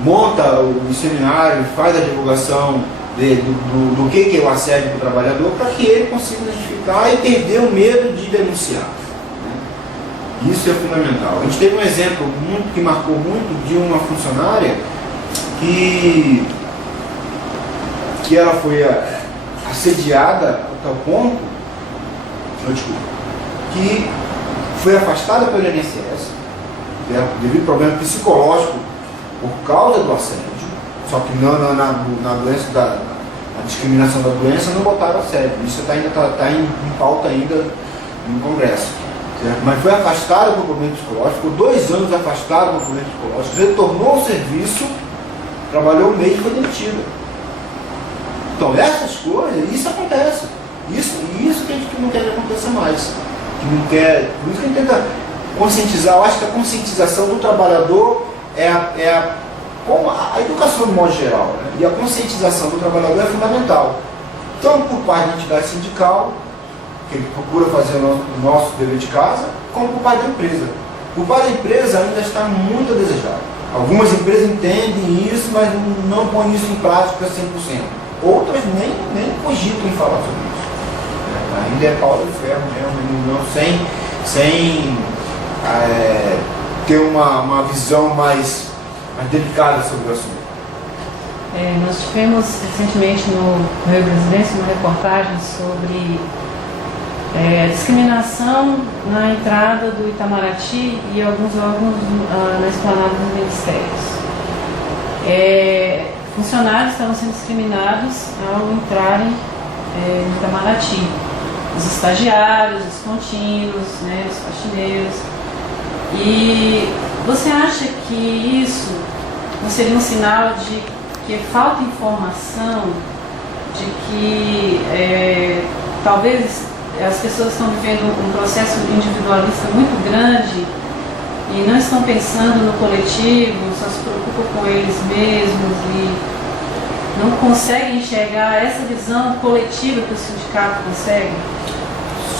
monta o seminário, faz a divulgação do que é o assédio do trabalhador, para que ele consiga identificar e perder o medo de denunciar. Isso é fundamental. A gente teve um exemplo que marcou muito de uma funcionária que ela foi assediada a tal ponto, que foi afastada pelo INSS devido a problema psicológico por causa do assédio, só que na doença a discriminação da doença não botaram assédio. Isso ainda está em pauta ainda no Congresso. Certo? Mas foi afastada por problema psicológico, ficou 2 anos afastada por problema psicológico, retornou ao serviço, trabalhou um mês e foi demitida. Então essas coisas, isso acontece. Isso que a gente não quer que aconteça mais. Que não quer, por isso que a gente tenta conscientizar. Eu acho que a conscientização do trabalhador como a educação de modo geral, né? E a conscientização do trabalhador é fundamental. Tanto por parte da entidade sindical, que ele procura fazer o nosso dever de casa, como por parte da empresa. Por parte da empresa ainda está muito a desejar. Algumas empresas entendem isso, mas não põem isso em prática 100%. Outras nem cogitam em falar sobre isso. Ainda é pau de ferro mesmo, não, sem ter uma visão mais delicada sobre o assunto. Nós tivemos recentemente no Rio Brasileiro uma reportagem sobre a discriminação na entrada do Itamaraty e alguns órgãos na esplanada dos ministérios. Funcionários estavam sendo discriminados ao entrarem no Itamaraty. Os estagiários, os contínuos, né, os faxineiros. E você acha que isso não seria um sinal de que falta informação, de que talvez as pessoas estão vivendo um processo individualista muito grande e não estão pensando no coletivo, só se preocupam com eles mesmos e não conseguem enxergar essa visão coletiva que o sindicato consegue?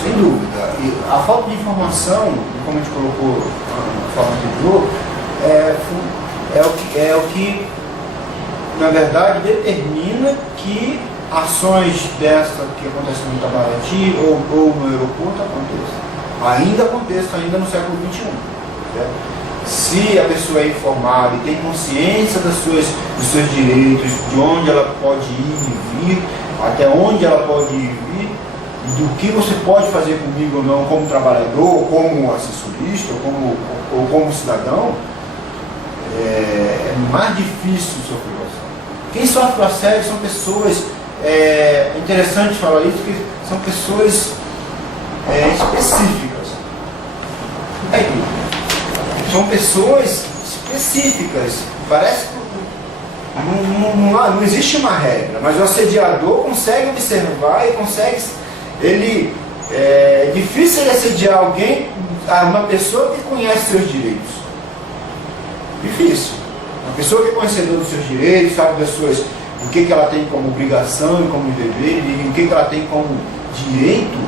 Sem dúvida. E a falta de informação, como a gente colocou na fala anterior, é o que, na verdade, determina que ações dessa que acontecem no Itamaraty ou no aeroporto aconteçam ainda no século XXI. Certo? Se a pessoa é informada e tem consciência dos seus direitos, de onde ela pode ir e vir, até onde ela pode ir e vir, do que você pode fazer comigo ou não, como trabalhador, ou como assessorista, ou como cidadão, é mais difícil sofrer o assédio. Quem sofre o assédio são pessoas, é interessante falar isso, que são pessoas específicas. São pessoas específicas. Parece que não existe uma regra, mas o assediador consegue observar e consegue. É difícil ele assediar alguém, uma pessoa que conhece seus direitos. Difícil. Uma pessoa que é conhecedora dos seus direitos, sabe o que ela tem como obrigação e como dever, e o que ela tem como direito,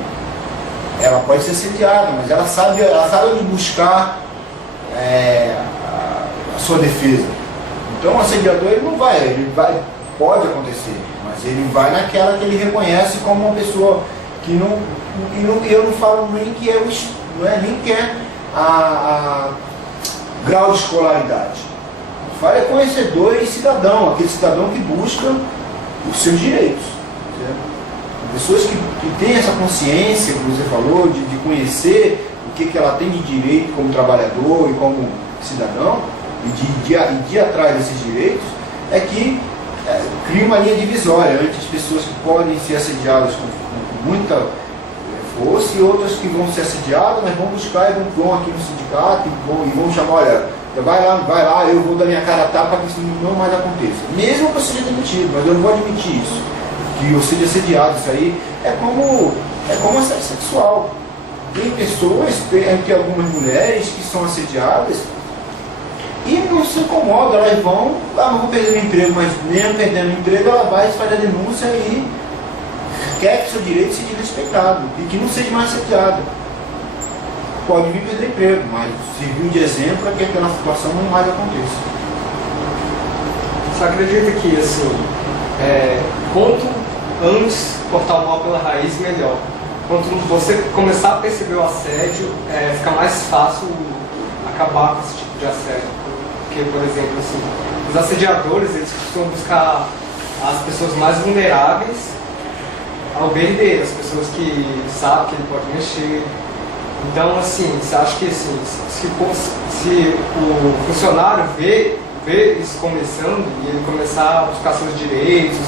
ela pode ser assediada, mas ela sabe onde buscar a sua defesa. Então o assediador pode acontecer, mas ele vai naquela que ele reconhece como uma pessoa que eu não falo nem que nem que a grau de escolaridade. Eu falo conhecedor e cidadão, aquele cidadão que busca os seus direitos. Certo? Pessoas que têm essa consciência, como você falou, de conhecer o que ela tem de direito como trabalhador e como cidadão, e de ir atrás desses direitos, é que cria uma linha divisória entre as pessoas que podem ser assediadas com muita força e outras que vão ser assediadas, mas vão buscar e vão aqui no sindicato e vão chamar, olha, vai lá, eu vou dar minha cara a tapa para que isso não mais aconteça. Mesmo que eu seja demitido, mas eu não vou admitir isso, que eu seja assediado. Isso aí é como assédio sexual. Tem pessoas, tem algumas mulheres que são assediadas e não se incomodam, elas vão, não vou perder meu emprego, mas mesmo perdendo o emprego, ela vai fazer a denúncia e quer que seu direito seja respeitado e que não seja mais assediado. pode vir perder emprego, mas serviu de exemplo para que aquela situação não mais aconteça. Você acredita que, assim, quanto antes cortar o mal pela raiz, melhor? Quanto você começar a perceber o assédio, fica mais fácil acabar com esse tipo de assédio? Porque, por exemplo, assim, os assediadores, eles costumam buscar as pessoas mais vulneráveis ao bem dele, as pessoas que sabem que ele pode mexer. Então, assim, você acha que, assim, se o funcionário vê isso começando e ele começar a buscar seus direitos,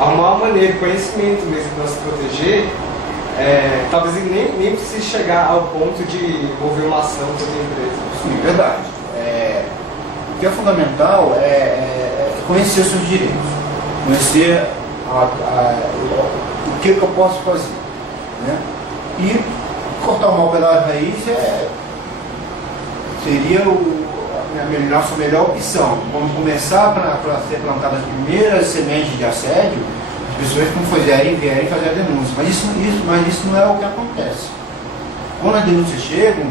arrumar uma maneira, conhecimento mesmo para se proteger, talvez ele nem precise chegar ao ponto de mover uma ação contra a empresa. Sim, verdade. O que é fundamental é conhecer os seus direitos, conhecer o que eu posso fazer, né? E cortar o mal pela raiz seria a nossa melhor opção. Vamos começar para ser plantadas as primeiras sementes de assédio, as pessoas que vierem fazer a denúncia. Mas isso não é o que acontece. Quando as denúncias chegam,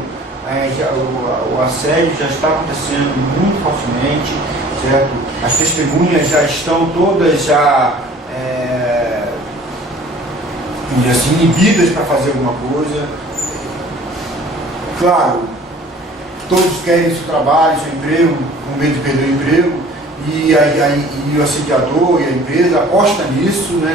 o assédio já está acontecendo muito fortemente, certo? As testemunhas já estão todas assim, inibidas para fazer alguma coisa. Claro, todos querem seu trabalho, seu emprego, com medo de perder o emprego, e o assediador e a empresa aposta nisso, né,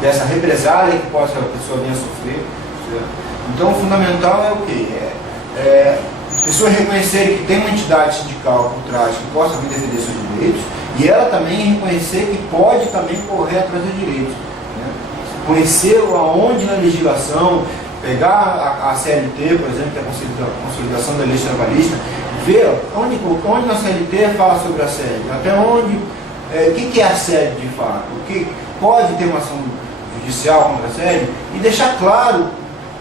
dessa represália que a pessoa venha a sofrer. Certo? Então, o fundamental é o quê? As pessoas reconhecerem que tem uma entidade sindical por trás que possa vir defender seus direitos, e ela também reconhecer que pode também correr atrás dos direitos. Né? Conhecer aonde na legislação, pegar a CLT, por exemplo, que é a Consolidação da Lei Trabalhista, ver onde na CLT fala sobre assédio, até onde, o que é assédio de fato, o que pode ter uma ação judicial contra assédio, e deixar claro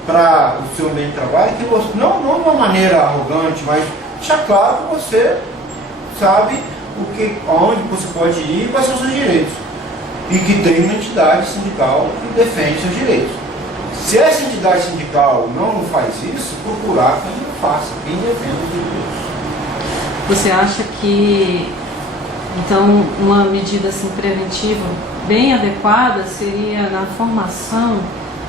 para o seu meio de trabalho que você, não de uma maneira arrogante, mas deixar claro que você sabe aonde você pode ir e quais são os seus direitos, e que tem uma entidade sindical que defende seus direitos. Se essa entidade sindical não faz isso, procurar quem faça, quem defenda os direitos. Você acha que, então, uma medida assim, preventiva bem adequada seria na formação,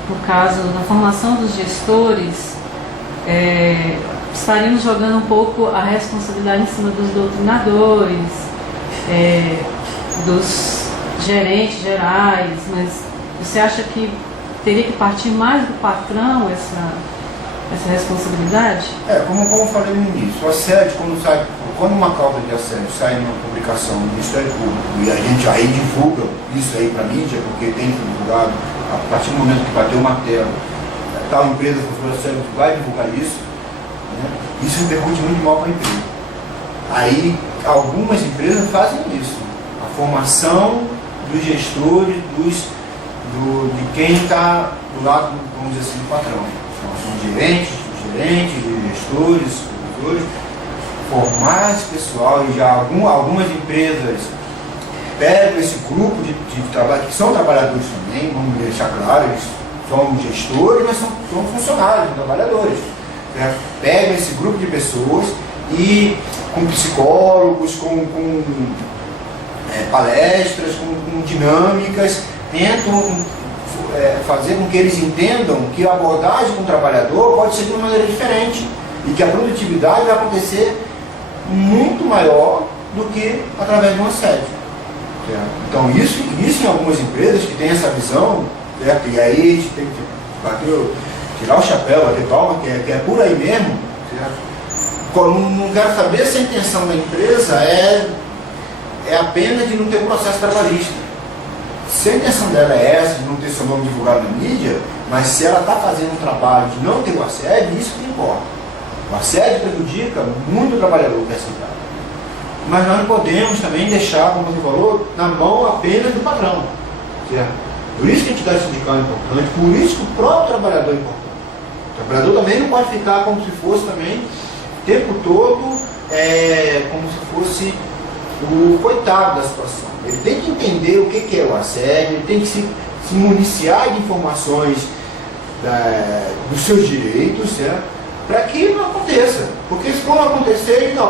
no caso, na formação dos gestores, estaríamos jogando um pouco a responsabilidade em cima dos doutrinadores, dos gerentes gerais, mas você acha que teria que partir mais do patrão essa responsabilidade? Como eu falei no início, o assédio, quando uma causa de assédio sai numa publicação do Ministério Público e a gente aí divulga isso aí para a mídia, porque tem divulgado, a partir do momento que bateu o martelo, tal empresa sofreu assédio vai divulgar isso, né? Isso repercute muito mal para a empresa. Aí algumas empresas fazem isso, a formação dos gestores, de quem está do lado, vamos dizer assim, do patrão. Então, são gerentes, gestores, supervisores, formar esse pessoal, e já algumas empresas pegam esse grupo de trabalho, que são trabalhadores também, vamos deixar claro, eles são gestores, mas são funcionários, trabalhadores. Certo? Pegam esse grupo de pessoas e com psicólogos, com palestras, com dinâmicas, tentam fazer com que eles entendam que a abordagem com o trabalhador pode ser de uma maneira diferente e que a produtividade vai acontecer muito maior do que através de um assédio. Certo? Então isso em algumas empresas que têm essa visão, certo? E aí a gente tem que tirar o chapéu, bater palma, que é por aí mesmo. Certo? Não quero saber se a intenção da empresa é apenas de não ter processo trabalhista. Se a intenção dela é essa, de não ter seu nome divulgado na mídia, mas se ela está fazendo um trabalho de não ter o assédio, isso que importa. O assédio prejudica muito o trabalhador que é assediado. Mas nós não podemos também deixar, como você falou, na mão apenas do patrão. Certo? Por isso que a entidade sindical é importante, por isso que o próprio trabalhador é importante. O trabalhador também não pode ficar como se fosse também, o tempo todo, como se fosse o coitado da situação. Ele tem que entender o que é o assédio, ele tem que se municiar de informações dos seus direitos, para que não aconteça. Porque se quando acontecer, então,